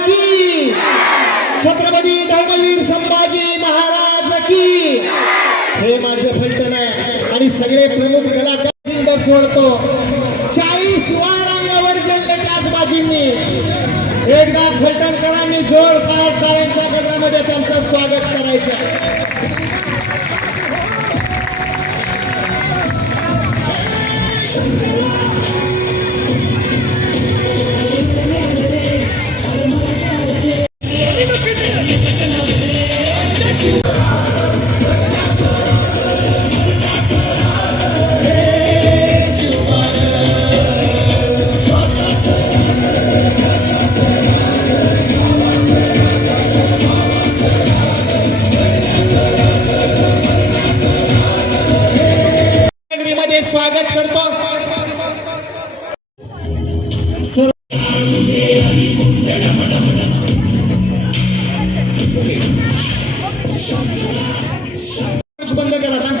की, छत्रपती धर्मवीर संभाजी महाराज की. हे माझे फलटण आहे आणि सगळे प्रमुख कलाकार सोडतो. 40 वार अंगावर जंग त्याच बाजींनी. एकदा फलटणकरांनी जोरदार टाळ्यांच्या गजरामध्ये त्यांचं स्वागत करायचं. स्वागत करतो सर. बंद करा ना.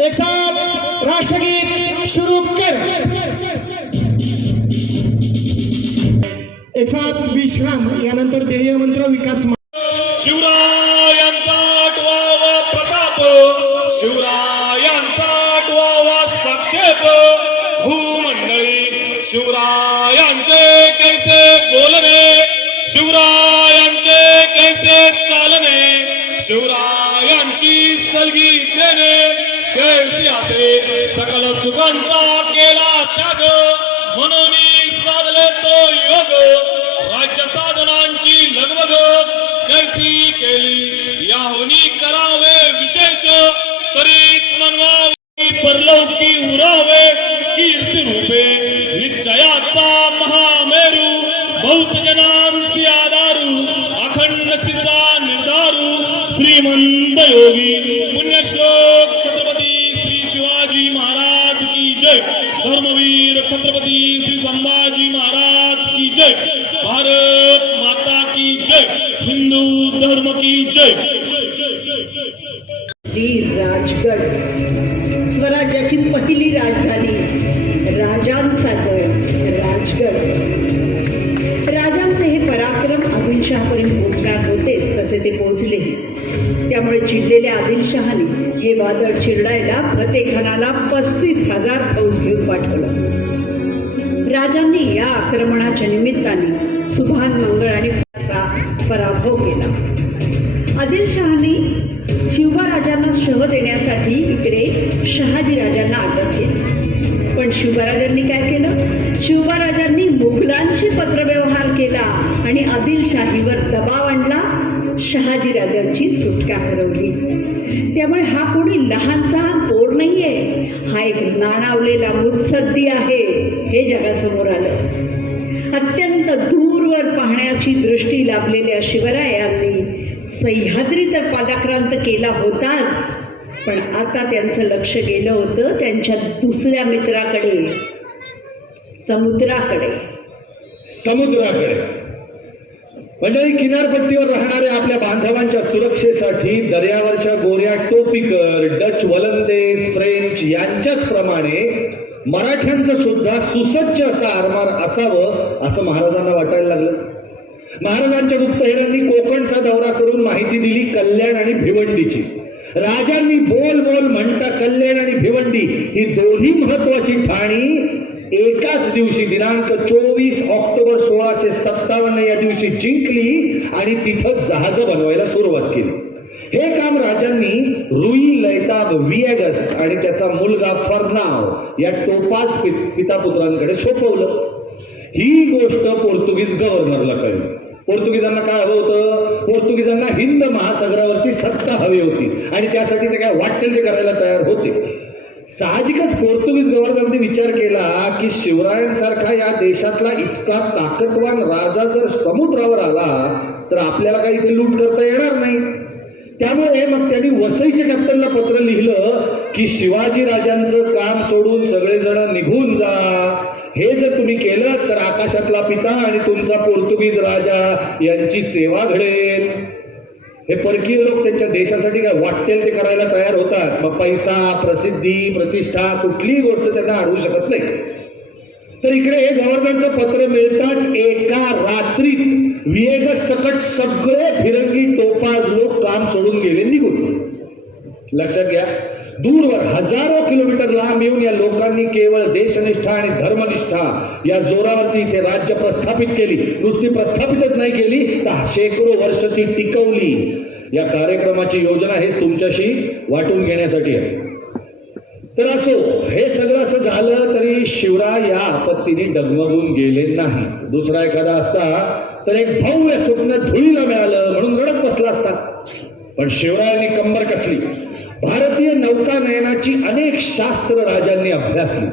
एक साथ राष्ट्रगीत शुरू कर. एक साथ विश्राम, यानंतर ध्येय मंत्र विकास. शिवरायांचा आठवावा प्रताप, शिवरायांचा आठवावा साक्षेप. भूमंडळी शिवरायांचे कैसे बोलणे, शिवरायांचे कैसे चालणे, शिवरायांची सलगी देणे. कैसी असे सकल सुखांचा केला त्याग, म्हणून साधले तो योग. राज्य साधनांची लगबग कैसी केली, याहुनी करावे विशेष. तरीच मनवावी परलौकी उरावे, कीर्ती रूपे निश्चयाचा महामेरू. बहुत जनांसी आधारू, अखंड श्रीचा निर्धारू. श्रीमंत योगी पुण्यश्लोक छत्रपती श्री शिवाजी महाराज की जय. धर्मवीर छत्रपती श्री संभाजी महाराज की जय. भारत माता की जय. हिंदू धर्म की जय. राजगड स्वराज्याची पहिली राजधानी, राजांचा गड राजगड. राजांचे हे पराक्रम आदिलशहापर्यंत पोहोचणार होतेच, तसे ते पोहोचलेही. त्यामुळे चिडलेल्या आदिलशहाने हे वादळ चिरडायला फतेखानाला 35,000 फौज घेऊन पाठवलं. राजांनी या आक्रमणाच्या निमित्ताने सुभान मंगळ आणि पराभव केला. आदिलशहाने शिवबाराजांना शह देण्यासाठी इकडे शहाजीराजांना अटक केली. पण शिवबाराजांनी काय केलं? शिवबाराजांनी मुघलांशी पत्रव्यवहार केला आणि आदिलशाहीवर दबाव आणला. शहाजीराजांची सुटका करवली. त्यामुळे हा कोणी लहान सहान पोर नाहीये, हा एक नाणावलेला मुत्सद्दी आहे, हे जगासमोर आलं. अत्यंत दूरवर पाहण्याची दृष्टी लाभलेल्या शिवरायांनी सह्याद्री तर पादाक्रांत केला होताच, पण आता त्यांचं लक्ष गेलं होतं त्यांच्या दुसऱ्या मित्राकडे, समुद्राकडे. मंडळी, किनारपट्टीवर राहणाऱ्या आपल्या बांधवांच्या सुरक्षेसाठी दर्यावरच्या गोऱ्या टोपीकर, डच वलंदेज, फ्रेंच यांच्याच प्रमाणे मराठ्यांचं सुद्धा सुसज्ज असं आरमार असावं असं महाराजांना वाटायला लागलं. महाराजांच्या गुप्तहेरांनी कोकणचा दौरा करून माहिती दिली कल्याण आणि भिवंडीची. राजांनी बोल बोल म्हणता कल्याण आणि भिवंडी ही दोन्ही महत्वाची ठाणी एकाच दिवशी दिनांक 24 ऑक्टोबर 1657 या दिवशी जिंकली आणि तिथं जहाज बनवायला सुरुवात केली. हे काम राजांनी रुई लैताब विएगस आणि त्याचा मुलगा फर्नाव या टोपाज पितापुत्रांकडे सोपवलं. ही गोष्ट पोर्तुगीज गव्हर्नरला कळली. पोर्तुगीजांना काय हवं होतं? पोर्तुगीजांना हिंद महासागरावरती सत्ता हवी होती आणि त्यासाठी ते काय वाटेल ते करायला तयार होते. साहजिकच पोर्तुगीज गव्हर्नरने विचार केला की शिवरायांसारखा या देशातला इतका ताकदवान राजा जर समुद्रावर आला तर आपल्याला काही इथे लूट करता येणार नाही. त्यामुळे मग त्यांनी वसईच्या कॅप्टनला पत्र लिहिलं की शिवाजी राजांचं काम सोडून सगळेजण निघून जा. हे जर तुम्ही केलं तर आकाशातला पिता आणि तुमचा पोर्तुगीज राजा यांची सेवा घडेल. हे परकीय लोक त्यांच्या देशासाठी काय वाटेल ते करायला तयार होतात. मग पैसा, प्रसिद्धी, प्रतिष्ठा कुठलीही गोष्ट त्यांना अडवू शकत नाही. तर इकडे गव्हर्नरचं पत्र मिळताच एका विएगस सकट सगळे फिरंगी टोपाज लोक काम सोडून गेले निघून. लक्षात घ्या, दूरवर हजारो किलोमीटर लांब येऊन या लोकांनी केवळ देशनिष्ठा आणि धर्मनिष्ठा या जोरावरती इथे राज्य प्रस्थापित केली. नुसती प्रस्थापितच नाही केली तर शेकडो वर्ष ती टिकवली. या कार्यक्रमाची योजना हेच तुमच्याशी वाटून घेण्यासाठी आहे. तर असो, हे सगळं असं झालं तरी शिवराय या आपत्तीने डगमगून गेले नाही. दुसरा एखादा असता तर एक भव्य स्वप्न धुळीला मिळालं म्हणून रडत बसला असता. पण शिवरायांनी कंबर कसली. भारतीय नौकानयनाची अनेक शास्त्र राजांनी अभ्यासली.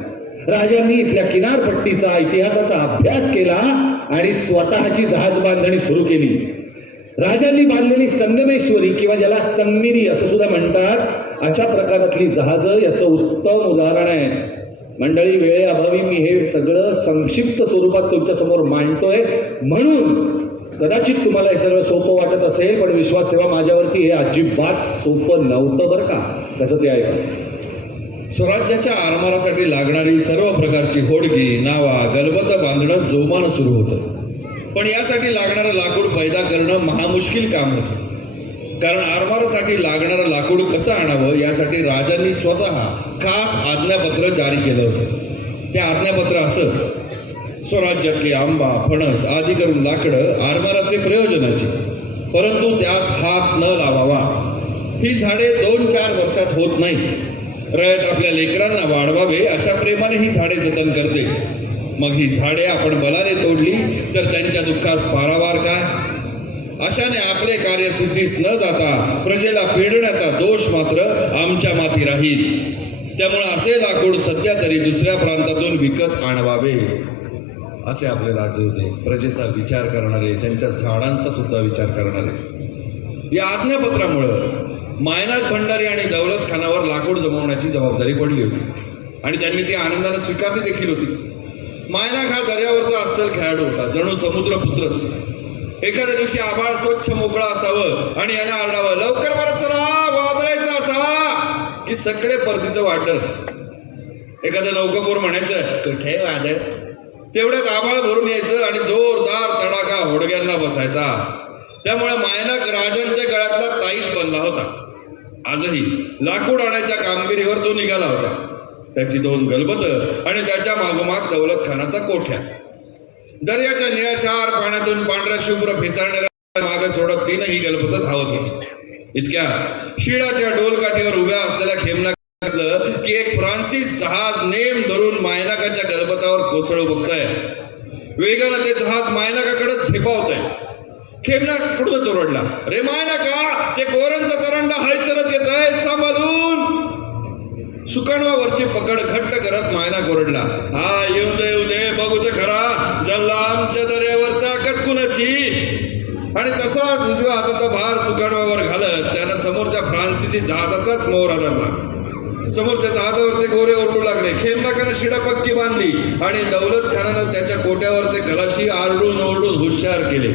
राजांनी इथल्या किनारपट्टीचा इतिहासाचा अभ्यास केला आणि स्वतःची जहाज बांधणी सुरू केली. राजांनी बांधलेली संगमेश्वरी किंवा ज्याला संगमिरी असं सुद्धा म्हणतात, अशा प्रकारातली जहाजं याचं उत्तम उदाहरण आहे. मंडळी, वेळेअभावी मी हे सगळं संक्षिप्त स्वरूपात तुमच्या समोर मांडतोय म्हणून कदाचित तुम्हाला हे सगळं सोपं वाटत असेल, पण विश्वास ठेवा माझ्यावरती हे अजिबात सोपं नव्हतं बरं का. कसं ते आहे का? स्वराज्याच्या आरमारासाठी लागणारी सर्व प्रकारची होडगी, नावा, गलबतं बांधणं जोमानं सुरू होतं. पण यासाठी लागणारं लाकूड पैदा करणं महामुश्किल काम होतं. कारण आरमारासाठी लागणारं लाकूड कसं आणावं यासाठी राजांनी स्वतः खास आज्ञापत्र जारी केलं होतं. ते आज्ञापत्र असं: स्वराज्यातली आंबा, फणस आदी करून लाकडं आरमाराचे प्रयोजनाची, परंतु त्यास हात न लावावा. ही झाडे 2-4 वर्षात होत नाही. रयत आपल्या लेकरांना वाढवावे अशा प्रेमाने ही झाडे जतन करते. मग ही झाडे आपण बलाने तोडली तर त्यांच्या दुःखास पारावार काय? अशाने आपले कार्य सिद्धीस न जाता प्रजेला पेडण्याचा दोष मात्र आमच्या माथी राहील. त्यामुळे असे लाकूड सध्या तरी दुसऱ्या प्रांतातून विकत आणवावे. असे आपले राजे होते, प्रजेचा विचार करणारे, त्यांच्या झाडांचा सुद्धा विचार करणारे. या आज्ञापत्रामुळं मायनाक भंडारी आणि दौलत खानावर लाकूड जमवण्याची जबाबदारी पडली होती आणि त्यांनी ती आनंदाने स्वीकारली देखील होती. मायनाक हा दर्यावरचा अस्सल खेळाडू होता, जणू समुद्रपुत्रच. एखाद्या दिवशी आभाळ स्वच्छ मोकळा असावं आणि याने आरडावं, लवकर परत चला, वादळायचं असा की सगळे परतीचं वाढलं. एखादं नौकापूर म्हणायचं, कुठे वादळ? तेवढ्यात आभाळ भरून यायचं आणि जोरदार तडाखा होडग्यांना बसायचा. त्यामुळे मायनाक राजांच्या गळ्यातला ताईत बनला होता. आजही लाकूड आणायच्या कामगिरीवर तो निघाला होता. त्याची 2 गलबतं आणि त्याच्या मागोमाग दौलत खानाचा कोठ्या. दर्याच्या निळाशार पाण्यातून पांढऱ्या शुभ्र फेसाळणाऱ्या मागे सोडत 3ही गलबतं धावत होती. इतक्या शिळाच्या डोलकाठीवर उभ्या असलेल्या खेमना की एक फ्रान्सिस जहाज नेम धरून मायनाकाच्या गलबतावर कोसळू बघताय. वेगानं ते जहाज मायनाकाकडे झेपावतंय. खेमना कुठूनच ओरडला, रे मायनाका, ते कोरणचं तरंडा हैसरच येत आहे, सांभाळून. सुकाणवावरची पकड घट्ट करत मायनाक ओरडला, हा येऊ दे बघू तर खरा, जल्ला आमच्या दर्यावर ताकद कुणाची. आणि तसाच उजव्या हाताचा भार सुकाणवावर घालत त्यानं समोरच्या फ्रान्सिसी जहाजाचाच मोहरा धरला. समोरच्या जहाजावरचे गोरे ओरडू लागले. खेमनाकानं शिडा पक्की बांधली आणि दौलत खानानं त्याच्या कोट्यावरचे खलाशी आरडून ओरडून हुशार केले.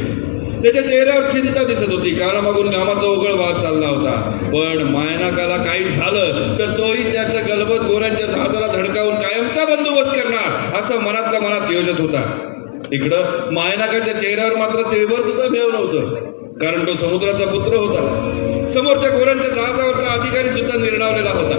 त्याच्या चेहऱ्यावर चिंता दिसत होती. कानामागून घामाचा ओघळ वाद चालला होता. पण मायनाकाला काही झालं तर तोही त्याचं गलबत गोऱ्यांच्या जहाजाला धडकावून कायमचा बंदोबस्त करणार असं मनातल्या मनात योजत होता. इकडं मायनाकाच्या चेहऱ्यावर मात्र तिळभर सुद्धा भेव नव्हतं, कारण तो समुद्राचा पुत्र होता. समोरच्या गोऱ्यांच्या जहाजावरचा अधिकारी सुद्धा निर्णावलेला होता.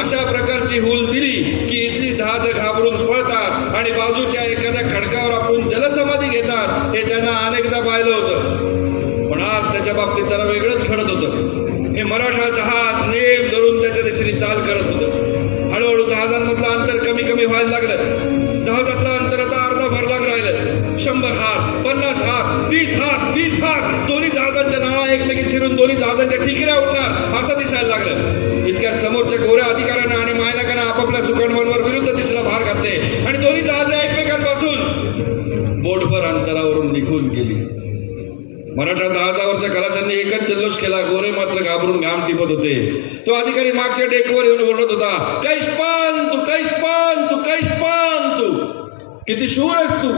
अशा प्रकारची हूल दिली की इथली जहाजं घाबरून पळतात आणि बाजूच्या एखाद्या खडकावर आपण जलसमाधी घेतात. हे त्यांना अनेकदा पाहिलं होतं. पण आज त्याच्या बाबतीत जरा वेगळंच घडत होतं. हे मराठा जहाज नेम धरून त्याच्या दिशेने चाल करत होतं. हळूहळू जहाजांमधलं अंतर कमी व्हायला लागलं. जहाजातलं अंतर आता अर्धा भरलांग राहिलं. 100 हात, 50 हात, 30 हात, 20 हात, दोन्ही जहाजांच्या नाळा एकमेकी शिरून दोन्ही जहाजांच्या ठिकऱ्या उडणार असं दिसायला लागलं. इतक्यात समोरच्या गोऱ्या अधिकाऱ्यांना आणि मायनाकांना आपापल्या सुकाणवांवर विरुद्ध दिशेला भार घातले आणि दोन्ही जहाजे एकमेकांपासून बोटभर अंतरावरून निघून गेली. मराठा जहाजावरच्या खलाशांनी एकच जल्लोष केला. गोरे मात्र घाबरून घाम टिपत होते. तो अधिकारी मागच्या डेकवर येऊन ओरडत होता, कैशपान तू, कैशपान तू, कैशपान तू, किती शूर आहेस तू.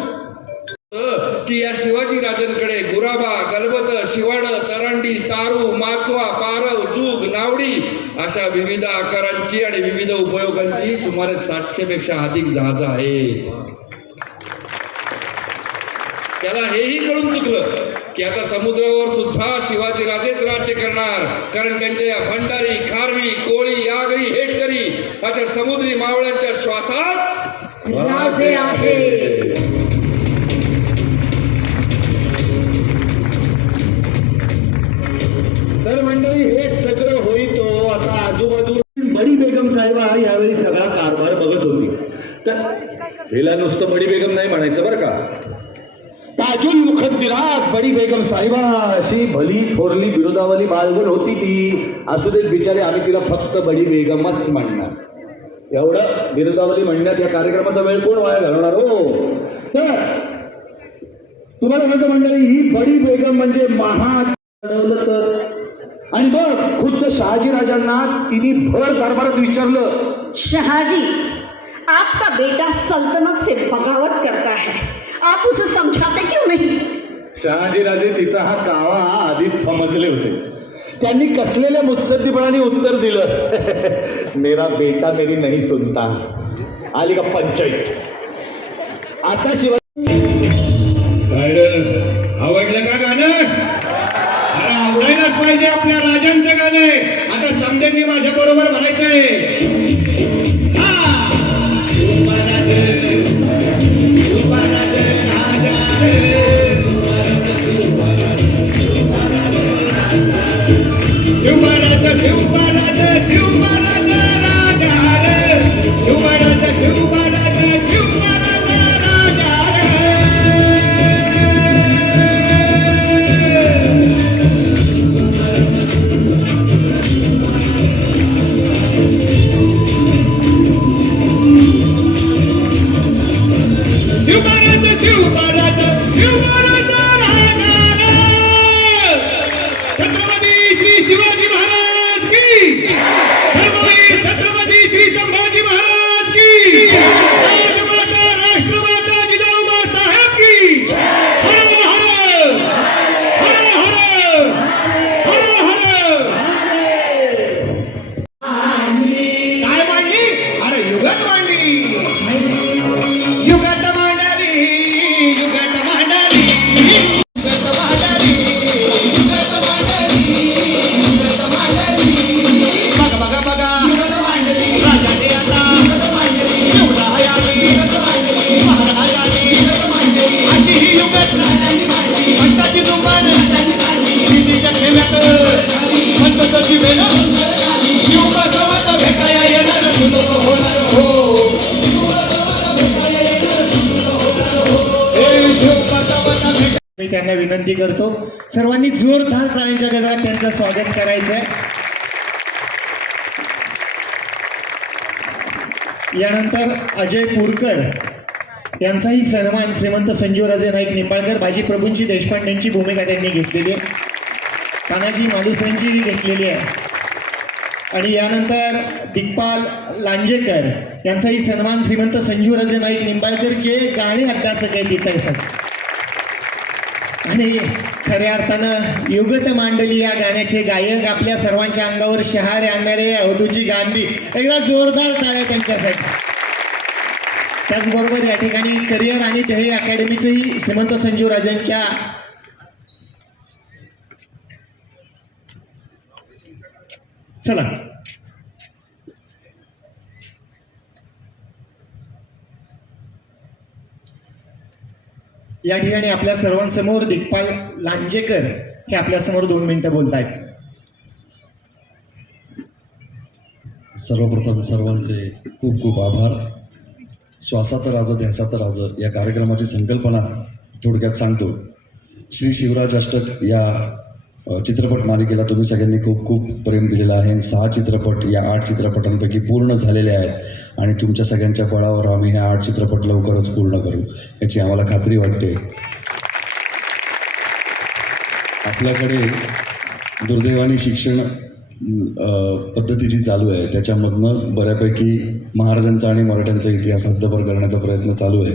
की या शिवाजी राजांकडे गुराबा, गलबत, शिवाड, तरंडी, तारू, माचवा, पारव, जूग, नावडी अशा विविध आकारांची आणि विविध उपयोगांची सुमारे 700 पेक्षा अधिक जहाजं आहेत. त्याला हेही कळून चुकलं की आता समुद्रावर सुद्धा शिवाजी राजेच राज्य करणार, कारण त्यांच्या या भंडारी, खारवी, कोळी, आगरी, हेटकरी अशा समुद्री मावळ्यांच्या श्वासात राजे आहे. तर मंडळी हे सगळं होईतो आता आजूबाजू बडी बेगम साहेबा यावेळी सगळा कारभार बघत होती. तर हिला नुसतं बडी बेगम नाही म्हणायचं बरं का. ताजुल मुखद्दिरात बडी बेगम साहेबा अशी भली थोरली बिरुदावली बाळगण होती ती. असू देत बिचारे, आम्ही तिला फक्त बडी बेगमच म्हणणार. एवढं बिरुदावली म्हणण्यात या कार्यक्रमाचा वेळ कोण वाया घालवणार हो. तर तुम्हाला सांगतो मंडळी, ही बडी बेगम म्हणजे घडवलं तर. आणि मग खुद्द शहाजीराजांना तिने भर दरबारात विचारलं, शहाजी, आपका बेटा सल्तनत से बगावत करता है, आप उसे समझाते क्यों नहीं? शहाजीराजे तिचा हा कावा आधीच समजले होते. त्यांनी कसलेल्या मुत्सद्दीपणाने उत्तर दिलं, मेरा बेटा मेरी नहीं सुनता. आली का पंचायत. आता शिवाय काय रे, आवडलं का गाणं? अरे आवडायलाच पाहिजे, आपल्या राजांचं गाणं आहे. आता समजेंनी माझ्या बरोबर म्हणायचंय, मी त्यांना विनंती करतो, सर्वांनी जोरदार टाळ्यांच्या गजरात त्यांचं स्वागत करायचंय. यानंतर अजय पुरकर यांचाही सन्मान श्रीमंत संजीवराजे नाईक निंबाळकर, बाजी प्रभूंची देशपांडेंची भूमिका त्यांनी घेतलेली आहे, तानाजी मालुसरेंचीही घेतलेली आहे. आणि यानंतर दिग्पाल लांजेकर यांचाही सन्मान श्रीमंत संजीवराजे नाईक निंबाळकर, जे गाणे अभ्यासक आहेत इतर. आणि खऱ्या अर्थानं युगत मांडली या गाण्याचे गायक, आपल्या सर्वांच्या अंगावर शहारे आणणारे अवधूतजी गांधी. एकदा जोरदार टाळ्या त्यांच्यासाठी. त्याचबरोबर या ठिकाणी करिअर आणि ध्येय अकॅडमीचंही श्रीमंत संजीवराजांच्या चला या ठिकाणी आपल्या सर्वांसमोर दिग्पाल लांजेकर हे आपल्यासमोर 2 मिनिटं बोलतायत. सर्वप्रथम सर्वांचे खूप खूप आभार. श्वासाचं राज ध्यासाचं राज या कार्यक्रमाची संकल्पना थोडक्यात सांगतो. श्री शिवराज अष्टक या चित्रपट मालिकेला तुम्ही सगळ्यांनी खूप खूप प्रेम दिलेलं आहे. 6 चित्रपट या 8 चित्रपटांपैकी पूर्ण झालेले आहेत आणि तुमच्या सगळ्यांच्या बळावर आम्ही हे 8 चित्रपट लवकरच पूर्ण करू याची आम्हाला खात्री वाटते. आपल्याकडे दुर्दैवाने शिक्षण पद्धती जी चालू आहे त्याच्यामधनं बऱ्यापैकी महाराजांचा आणि मराठ्यांचा इतिहास हद्दपार करण्याचा प्रयत्न चालू आहे.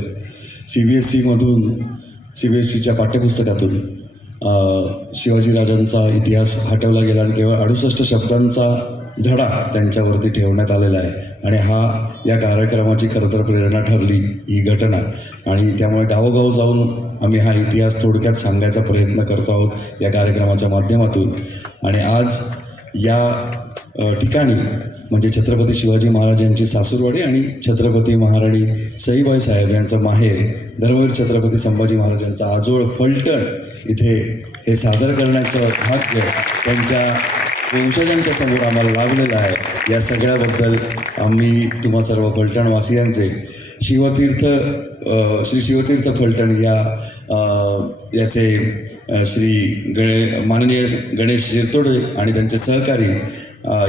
CBSEच्या पाठ्यपुस्तकातून शिवाजीराजांचा इतिहास हटवला गेला आणि केवळ 68 शब्दांचा धडा त्यांच्यावरती ठेवण्यात आलेला आहे. आणि या कार्यक्रमाची खरं तर प्रेरणा ठरली ही घटना, आणि त्यामुळे गावोगाव जाऊन आम्ही हा इतिहास थोडक्यात सांगायचा प्रयत्न करतो आहोत या कार्यक्रमाच्या माध्यमातून. आणि आज या ठिकाणी म्हणजे छत्रपती शिवाजी महाराज यांची सासूरवाडी आणि छत्रपती महाराणी सईबाई साहेब यांचं माहेर धर्मवीर छत्रपती संभाजी महाराज यांचा आजोळ फलटण इथे हे सादर करण्याचं भाग्य त्यांच्या वंशजांच्या समोर आम्हाला लाभलेलं आहे. या सगळ्याबद्दल आम्ही तुम्हा सर्व फलटणवासियांचे श्री शिवतीर्थ फलटण याचे माननीय गणेश शिरतोडे आणि त्यांचे सहकारी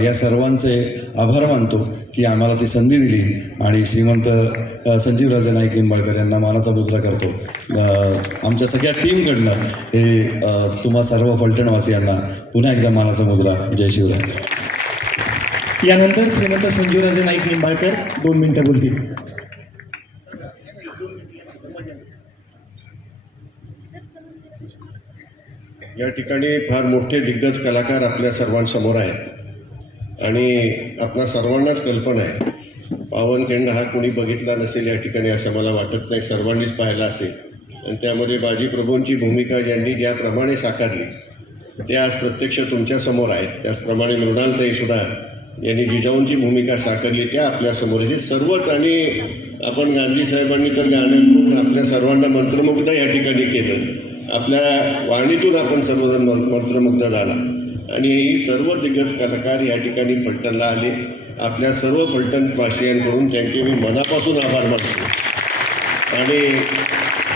या सर्वांचे आभार मानतो की आम्हाला ती संधी दिली, आणि श्रीमंत संजीवराजे नाईक निंबाळकर यांना मानाचा मुजरा करतो. आमच्या सगळ्या टीमकडनं हे तुम्हा सर्व फलटणवासियांना पुन्हा एकदा मानाचा मुजरा. जय शिवराय. यानंतर श्रीमंत संजीवराजे नाईक निंबाळकर 2 मिनिटं बोलतील. या ठिकाणी फार मोठे दिग्गज कलाकार आपल्या सर्वांसमोर आहेत, आणि आपणा सर्वांनाच कल्पना आहे, पावनखिंड हा कोणी बघितला नसेल या ठिकाणी असं मला वाटत नाही, सर्वांनीच पाहिला असेल. आणि त्यामध्ये बाजीप्रभूंची भूमिका ज्यांनी ज्याप्रमाणे साकारली ते आज प्रत्यक्ष तुमच्यासमोर आहेत. त्याचप्रमाणे मृणालताईसुद्धा यांनी जिजाऊंची भूमिका साकारली त्या आपल्यासमोर. हे सर्वच, आणि आपण गांधी साहेबांनी तर गाणं करून आपल्या सर्वांना मंत्रमुग्ध या ठिकाणी केलं. आपल्या वाणीतून आपण सर्वजण मंत्रमुग्ध झाला, आणि ही सर्व दिग्गज कलाकार या ठिकाणी फलटणला आले. आपल्या सर्व फलटणवासियांकडून त्यांचे मी मनापासून आभार मानतो. आणि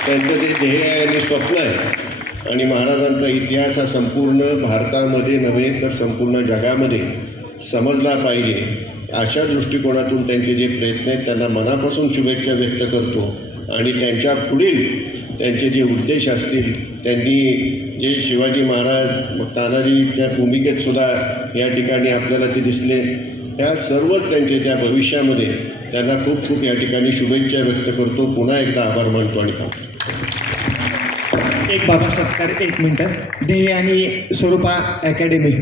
त्यांचं जे ध्येय आहे आणि स्वप्न आहे, आणि महाराजांचा इतिहास हा संपूर्ण भारतामध्ये नव्हे तर संपूर्ण जगामध्ये समजला पाहिजे, अशा दृष्टिकोनातून त्यांचे जे प्रयत्न आहेत त्यांना मनापासून शुभेच्छा व्यक्त करतो. आणि त्यांच्या पुढील त्यांचे जे उद्देश असतील, त्यांनी जे शिवाजी महाराज मग तानाजीच्या भूमिकेतसुद्धा या ठिकाणी आपल्याला ते दिसले, त्या सर्वच त्यांचे त्या भविष्यामध्ये त्यांना खूप खूप या ठिकाणी शुभेच्छा व्यक्त करतो. पुन्हा एकदा आभार मानतो आणि थांबतो. एक बाबा सत्कार 1 मिनिटं. ध्येय आणि स्वरूपा अकॅडमी